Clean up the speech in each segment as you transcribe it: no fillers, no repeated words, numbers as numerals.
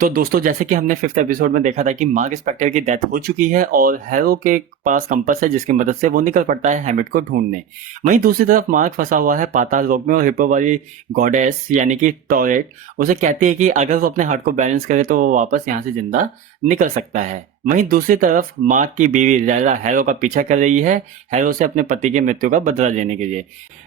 तो दोस्तों जैसे कि हमने फिफ्थ एपिसोड में देखा था कि मार्क स्पेक्टर की डेथ हो चुकी है और हैरो के पास कंपास है जिसकी मदद से वो निकल पड़ता है हैमिट को ढूंढने। वहीं दूसरी तरफ मार्क फंसा हुआ है पाताल लोक में और हिप्पो वाली गॉडेस यानी कि टॉरेट उसे कहती है कि अगर वो अपने हार्ट को बैलेंस करे तो वो वापस यहाँ से जिंदा निकल सकता है। वहीं दूसरी तरफ मार्क की बीवी लैला हैरो का पीछा कर रही है हैरो से अपने पति की मृत्यु का बदला लेने के लिए।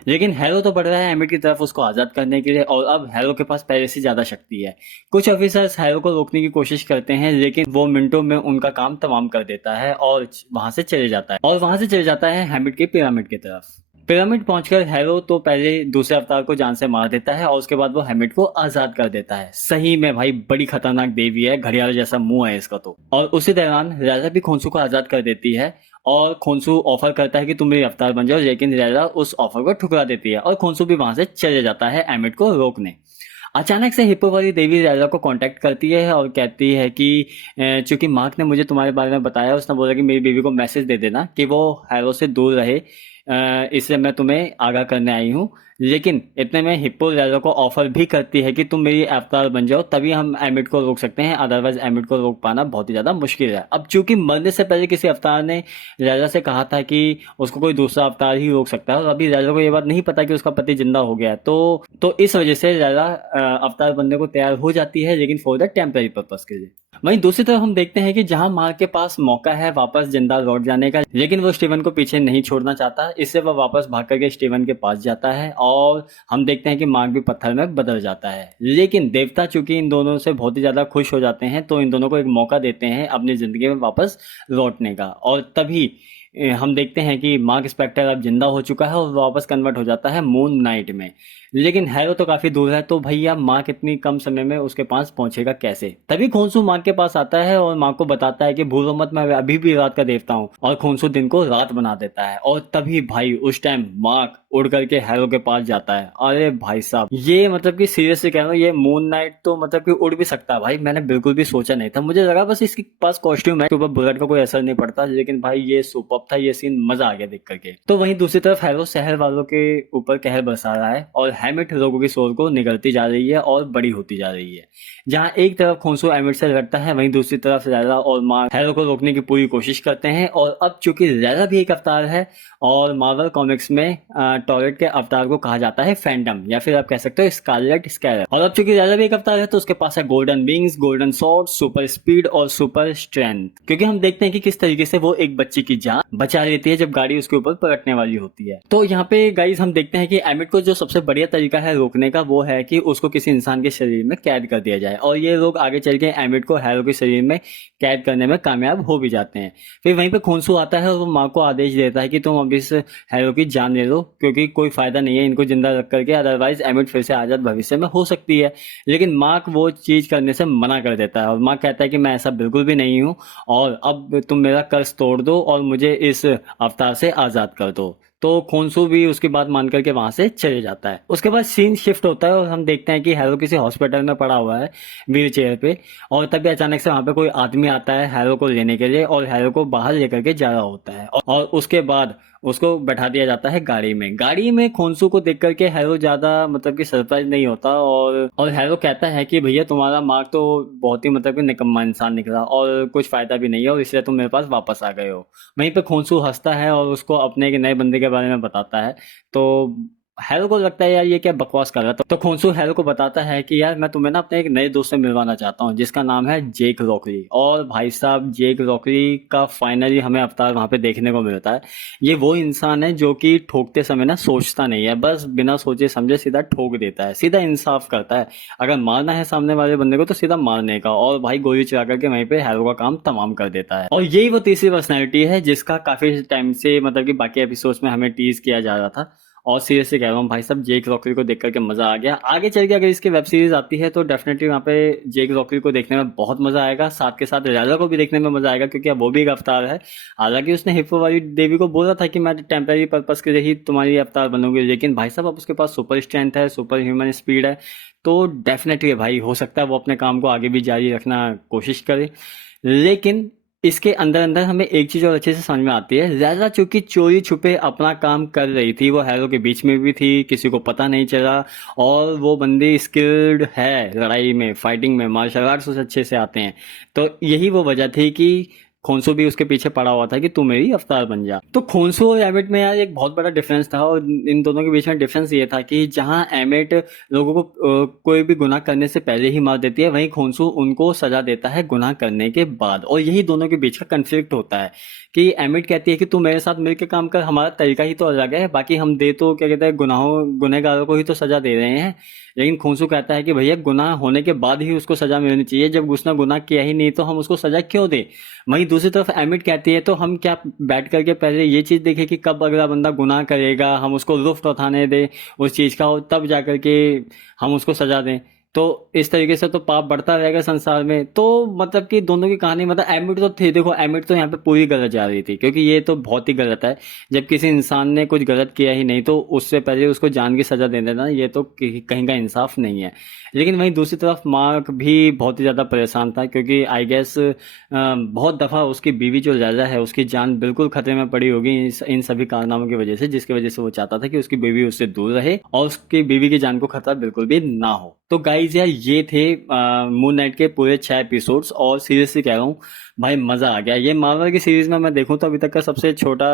लेकिन हैरो तो बढ़ रहा है हैमिट की तरफ उसको आज़ाद करने के लिए और अब हैरो के पास पहले से ज़्यादा शक्ति है। कुछ ऑफिसर्स हैरो को रोकने की कोशिश करते हैं लेकिन वो मिनटों में उनका काम तमाम कर देता है और वहां से चले जाता है हैमिट के पिरामिड की तरफ। पिरामिड पहुंचकर हैरो तो पहले दूसरे अवतार को जान से मार देता है और उसके बाद वो हैमिट को आजाद कर देता है। सही में भाई बड़ी खतरनाक देवी है, घड़ियाल जैसा मुंह है इसका तो। और उसी दौरान रैजा भी खोंसू को आजाद कर देती है और खोंसू ऑफर करता है कि तुम मेरी अवतार बन जाओ, लेकिन रैजा उस ऑफर को ठुकरा देती है और खोंसू भी वहां से चले जाता है हैमिट को रोकने। अचानक से हिप्पो वाली देवी रैजा को कांटेक्ट करती है और कहती है कि चूंकि मार्क ने मुझे तुम्हारे बारे में बताया, उसने बोला कि मेरी बीवी को मैसेज दे देना कि वो हैरो से दूर रहे, इसलिए मैं तुम्हें आगाह करने आई हूँ। लेकिन इतने में हिप्पो रैजा को ऑफर भी करती है कि तुम मेरी अवतार बन जाओ तभी हम एमिट को रोक सकते हैं, अदरवाइज एमिट को रोक पाना बहुत ही ज्यादा मुश्किल है। अब चूंकि मरने से पहले किसी अवतार ने रैजा से कहा था कि उसको कोई दूसरा अवतार ही रोक सकता है और अभी रैजा को ये बात नहीं पता कि उसका पति जिंदा हो गया है, तो इस वजह से रैजा अवतार बनने को तैयार हो जाती है, लेकिन फॉर द टेम्पररी पर्पस के लिए। वहीं दूसरी तरफ हम देखते हैं कि जहां मार्क के पास मौका है वापस जिंदा लौट जाने का, लेकिन वो स्टीवन को पीछे नहीं छोड़ना चाहता, इससे वह वापस भाग करके स्टीवन के पास जाता है और हम देखते हैं कि मार्क भी पत्थर में बदल जाता है। लेकिन देवता चूंकि इन दोनों से बहुत ही ज्यादा खुश हो जाते हैं तो इन दोनों को एक मौका देते हैं अपनी जिंदगी में वापस लौटने का। और तभी हम देखते हैं कि मार्क स्पेक्टर अब जिंदा हो चुका है और वापस कन्वर्ट हो जाता है मून नाइट में। लेकिन हैरो तो काफी दूर है, तो भैया मार्क इतनी कम समय में उसके पास पहुंचेगा कैसे। तभी खोंसू मार्क के पास आता है और मार्क को बताता है कि भूलो मत, मैं अभी भी रात का देवता हूँ, और खोंसू दिन को रात बना देता है। और तभी भाई उस टाइम मार्क उड़ करके हैरो के पास जाता है। अरे भाई साहब, ये मतलब कि सीरियसली कह रहा हूँ, ये मून नाइट तो मतलब कि उड़ भी सकता है भाई, मैंने बिल्कुल भी सोचा नहीं था। मुझे लगा बस इसके पास कॉस्ट्यूम है, ऊपर बुलेट का कोई असर नहीं पड़ता, लेकिन भाई ये सुपर था, ये सीन मजा आ गया देख करके। तो वहीं दूसरी तरफ हैरो शहर वालों के ऊपर कहर बरसा रहा है और हैमिट लोगों की सोच को निगलती जा रही है और बड़ी होती जा रही है। जहां एक तरफ खोंसू हैमिट से लड़ता है, वहीं दूसरी तरफ रैजा और मार्क हैरो को रोकने की पूरी कोशिश करते हैं। और अब चूंकि रैजा भी एक अवतार है और मार्वल कॉमिक्स में टॉयलेट के अवतार को कहा जाता है फैंटम, या फिर आप कह सकते हो स्कारलेट स्कैरर। और अब चूंकि रैजा भी एक अवतार है तो उसके पास है golden wings, golden sword, super speed और सुपर स्ट्रेंथ। क्योंकि हम देखते हैं कि किस तरीके से वो एक बच्चे की जान बचा लेती है जब गाड़ी उसके ऊपर पलटने वाली होती है। तो यहाँ पे गाइस हम देखते हैं कि एमिट को जो सबसे बढ़िया तरीका है रोकने का वो है कि उसको किसी इंसान के शरीर में कैद कर दिया जाए, और ये लोग आगे चल के एमिट को हैरो के शरीर में कैद करने में कामयाब हो भी जाते हैं। फिर वहीं पे खोंसू आता है और वो माँ को आदेश देता है कि तुम अब इस हैरो की जान ले लो, क्योंकि कोई फायदा नहीं है इनको जिंदा रख करके, अदरवाइज एमिट फिर से आजाद भविष्य में हो सकती है। लेकिन मार्क वो चीज करने से मना कर देता है और मार्क कहता है कि मैं ऐसा बिल्कुल भी नहीं हूँ और अब तुम मेरा कर्ज तोड़ दो और मुझे इस अवतार से आजाद कर दो। तो खोंसू भी उसकी बात मान करके वहां से चले जाता है। उसके बाद सीन शिफ्ट होता है और हम देखते हैं कि हैरो किसी हॉस्पिटल में पड़ा हुआ है व्हील चेयर पे, और तभी अचानक से वहां पे कोई आदमी आता है हैरो को लेने के लिए और हैरो को बाहर लेकर के जा रहा होता है, और उसके बाद उसको बैठा दिया जाता है गाड़ी में खोंसू को देख करके हैरो ज्यादा मतलब कि सरप्राइज नहीं होता, और हैरो कहता है कि भैया तुम्हारा मार्क तो बहुत ही मतलब कि निकम्मा इंसान निकला और कुछ फायदा भी नहीं है और इसलिए तुम मेरे पास वापस आ गए हो। वहीं पे खोंसू हंसता है और उसको अपने एक नए बंदे के बारे में बताता है। तो हैरो को लगता है यार ये क्या बकवास कर रहा था, तो खोंसू हैरो को बताता है कि यार मैं तुम्हें ना अपने एक नए दोस्त से मिलवाना चाहता हूँ जिसका नाम है जेक रॉकरी। और भाई साहब जेक रॉकरी का फाइनली हमें अवतार वहां पे देखने को मिलता है। ये वो इंसान है जो कि ठोकते समय ना सोचता नहीं है, बस बिना सोचे समझे सीधा ठोक देता है, सीधा इंसाफ करता है। अगर मारना है सामने वाले बंदे को तो सीधा मारने का, और भाई गोली चला करके वहीं पे हैरो का काम तमाम कर देता है। और यही वो तीसरी पर्सनैलिटी है जिसका काफी टाइम से मतलब कि बाकी एपिसोड्स में हमें टीज किया जा रहा था। और सीरियसली कह रहा हूँ भाई साहब, जेक रॉकरी को देख करके मजा आ गया। आगे चल के अगर इसकी वेब सीरीज आती है तो डेफिनेटली वहाँ पे जेक रॉकरी को देखने में बहुत मजा आएगा, साथ के साथ राजा को भी देखने में मजा आएगा क्योंकि अब वो भी एक अवतार है। हालांकि उसने हिप्पो वाली देवी को बोला था कि मैं टेम्पररी पर्पस के लिए ही तुम्हारी अवतार बनूंगी, लेकिन भाई साहब अब उसके पास सुपर स्ट्रेंथ है, सुपर ह्यूमन स्पीड है, तो डेफिनेटली भाई हो सकता है वो अपने काम को आगे भी जारी रखना कोशिश करे। लेकिन इसके अंदर अंदर हमें एक चीज और अच्छे से समझ में आती है, ज़्यादा चूंकि चोरी छुपे अपना काम कर रही थी, वो हैरो के बीच में भी थी, किसी को पता नहीं चला, और वो बंदी स्किल्ड है लड़ाई में, फाइटिंग में, मार्शल आर्ट्स उसे अच्छे से आते हैं। तो यही वो वजह थी कि खोंसू भी उसके पीछे पड़ा हुआ था कि तू मेरी अवतार बन जा। तो खोंसू और एमिट में यार एक बहुत बड़ा डिफरेंस था, और इन दोनों के बीच में डिफरेंस ये था कि जहां एमिट लोगों को कोई भी गुनाह करने से पहले ही मार देती है, वहीं खोंसू उनको सजा देता है गुनाह करने के बाद। और यही दोनों के बीच का कन्फ्लिक्ट होता है कि एमिट कहती है कि तू मेरे साथ मिलकर काम कर, हमारा तरीका ही तो अलग है, बाकी हम दे तो क्या कहते हैं गुनहगारों को ही तो सजा दे रहे हैं। लेकिन खोंसू कहता है कि भैया गुनाह होने के बाद ही उसको सजा मिलनी चाहिए, जब उसने गुनाह किया ही नहीं तो हम उसको सजा क्यों दे। वहीं दूसरी तरफ एमिट कहती है तो हम क्या बैठ करके पहले ये चीज देखें कि कब अगला बंदा गुनाह करेगा, हम उसको लुफ्त उठाने दें उस चीज का, और तब जा करके हम उसको सजा दें। तो इस तरीके से तो पाप बढ़ता रहेगा संसार में। तो मतलब कि दोनों की कहानी, मतलब एमिट तो थी, देखो एमिट तो यहाँ पे पूरी गलत जा रही थी, क्योंकि ये तो बहुत ही गलत है। जब किसी इंसान ने कुछ गलत किया ही नहीं तो उससे पहले उसको जान की सजा दे देना, ये तो कहीं का इंसाफ नहीं है। लेकिन वहीं दूसरी तरफ मार्क भी बहुत ही ज़्यादा परेशान था, क्योंकि आई गेस बहुत दफ़ा उसकी बीवी जो लैला है उसकी जान बिल्कुल खतरे में पड़ी होगी इन सभी कारनामों की वजह से, जिसकी वजह से वो चाहता था कि उसकी बीवी उससे दूर रहे और उसकी बीवी की जान को खतरा बिल्कुल भी ना हो। तो गाइज यार ये थे मून नाइट के पूरे 6 एपिसोड्स, और सीरियसली कह रहा हूँ भाई मजा आ गया। ये मार्वल की सीरीज में मैं देखूं तो अभी तक का सबसे छोटा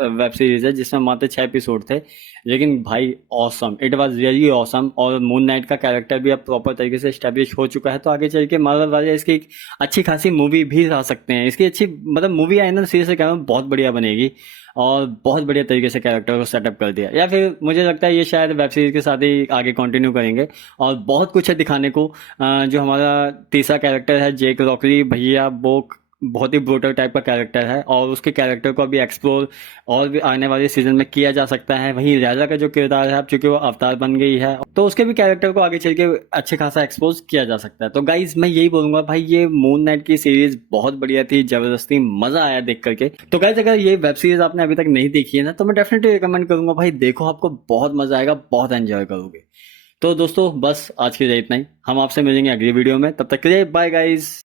वेब सीरीज है जिसमें मात्र 6 एपिसोड थे, लेकिन भाई awesome, it was really awesome. और मून नाइट का कैरेक्टर भी अब प्रॉपर तरीके से एस्टेब्लिश हो चुका है, तो आगे चल के मार्वल वाले इसकी एक अच्छी खासी मूवी भी ला सकते हैं। इसकी अच्छी मतलब मूवी आई ना, सीरीज से कह रहा हूं बहुत बढ़िया बनेगी, और बहुत बढ़िया तरीके से कैरेक्टर को सेटअप कर दिया। या फिर मुझे लगता है ये शायद वेब सीरीज के साथ ही आगे कंटिन्यू करेंगे, और बहुत कुछ है दिखाने को। जो हमारा तीसरा कैरेक्टर है जेक रॉकली भैया, वो बहुत ही ब्रूटल टाइप का कैरेक्टर है, और उसके कैरेक्टर को अभी एक्सप्लोर और भी आने वाले सीजन में किया जा सकता है। वहीं राजा का जो किरदार है, अब चूंकि वो अवतार बन गई है, तो उसके भी कैरेक्टर को आगे चल के अच्छे खासा एक्सपोज किया जा सकता है। तो गाइज मैं यही बोलूंगा भाई, ये मून नाइट की सीरीज बहुत बढ़िया थी, जबरदस्ती मजा आया देख करके। तो गाइज अगर ये वेब सीरीज आपने अभी तक नहीं देखी है ना, तो मैं डेफिनेटली रिकमेंड करूंगा भाई, देखो आपको बहुत मजा आएगा, बहुत एंजॉय करोगे। तो दोस्तों बस आज के लिए इतना ही, हम आपसे मिलेंगे अगली वीडियो में, तब तक के लिए बाय गाइज।